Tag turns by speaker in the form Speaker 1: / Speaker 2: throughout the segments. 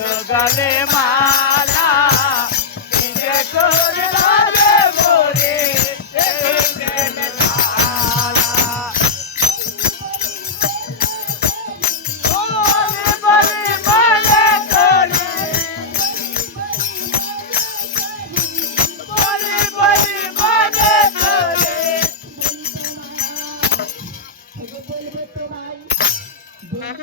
Speaker 1: গলে মালা নিজে করলা রে মোরে এই Hey!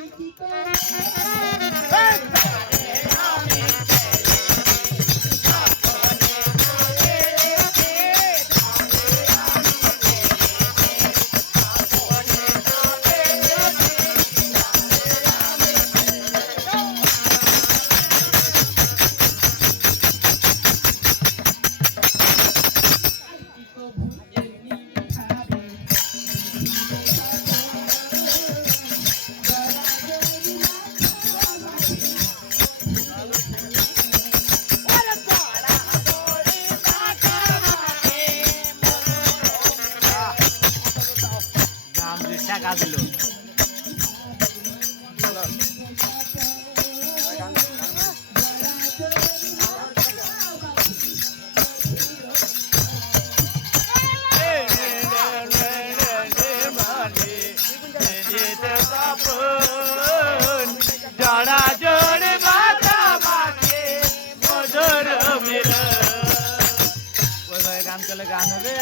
Speaker 1: ওই গান করলে গান হবে